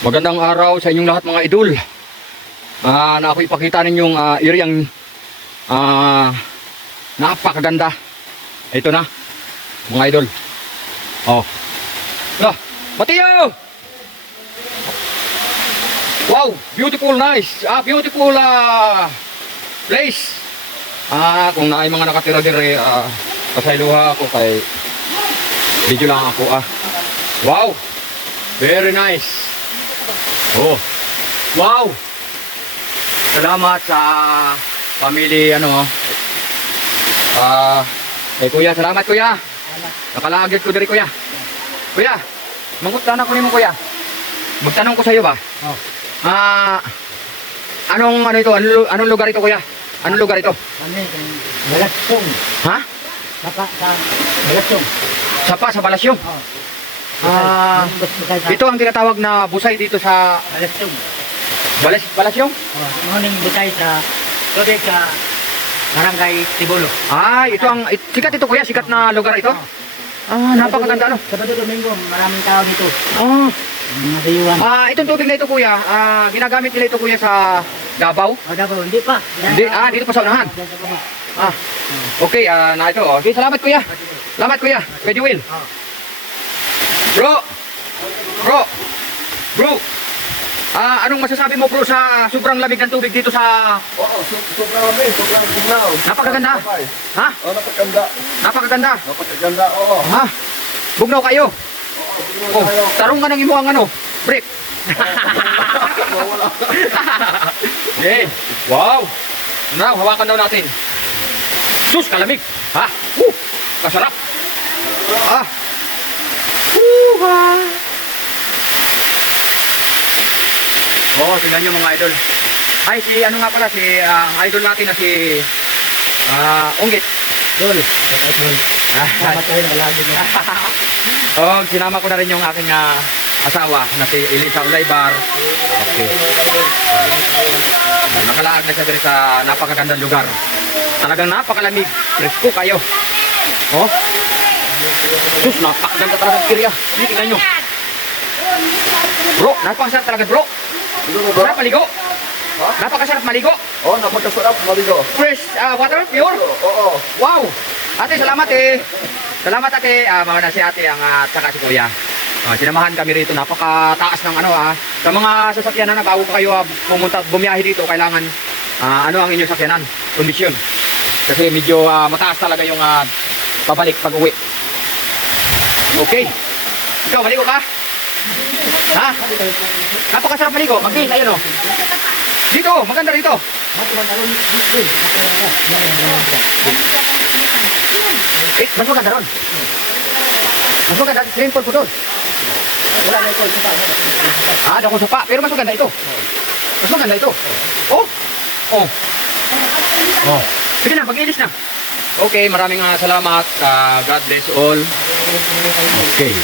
Magandang araw sa inyong lahat mga idol. Na ako ipakita ninyong areang napakaganda. Ito na mga idol. Oh. Matiyo! Wow, beautiful, nice. Beautiful place. Kung naay mga nakatira dire, pasayluha ako kay video lang ako Wow. Very nice. Oh. Wow. Salamat sa family kuya, salamat kuya. Nakalagit ko diri kuya. Kuya, mangutana ko nimo kuya. Magtanong ko sa iyo ba? Oh. Anong lugar ito kuya? Anong lugar ito? Balasyong. Ha? Sa Balasyong. Sa Balasyong. Oh. Ito ang tinatawag na busay dito sa Balasyong. Balasyong? Oh, morning butay sa tubig sa Barangay Tibulo. Ito ang sikat ito kuya, sikat na lugar ito. Napakaganda Sabado Domingo, maraming tao dito. Mga dayuhan. Itong tubig na ito kuya, ginagamit nila ito kuya sa Davao? Davao, hindi pa. Hindi, dito pa sa unahan. Okay, na ito. Okay, salamat kuya. Salamat kuya. Kay Joel. Bro. Anong masasabi mo bro sa sobrang lamig ng tubig dito sa... Sobrang lamig, sobrang bugnaw. Napakaganda. Ha? Napakaganda. Napakaganda. Napakaganda, oo. Ha? Bugnaw kayo. Bugnaw tayo. Tarong nga ng imo ang brick. Okay. Wow. Now, hawakan daw natin. Sus, kalamig. Ha? Kasarap. Tingnan nyo mga idol. Si idol natin na si Unggit. Dol. Salamat kayo na lagi niya. Sinama ko na rin yung aking asawa na si Elisa Ulaybar. Okay. Nakalaag na siya dito sa napakagandang lugar. Talagang napakalamig. Presko kayo. Sus, napakaganda talaga area. Tingnan nyo. Bro, napakasarap talaga bro. Sarap maligo. Napakasarap maligo. Napakasarap maligo. Fresh water, pure. Oo. Wow. Ate, salamat Salamat ate. Mga na si ate ang tsaka si kuya. Sinamahan kami rito. Napakataas ng sa mga sasakyanan na bago pa kayo bumiyahe dito, kailangan ang inyong sakyanan, kondisyon. Kasi medyo mataas talaga yung pabalik pag uwi. Okay. Ikaw, maligo ka? Ha? Napakasarap maligo. Mag-bis, ayun Dito, maganda rito. Mas maganda ron. Mas maganda, swimming pool po doon. Wala na ito. Dako sa pa, pero mas maganda ito. Mas maganda ito. Sige na, mag-ilis na. Okay, maraming salamat. God bless all. Okay.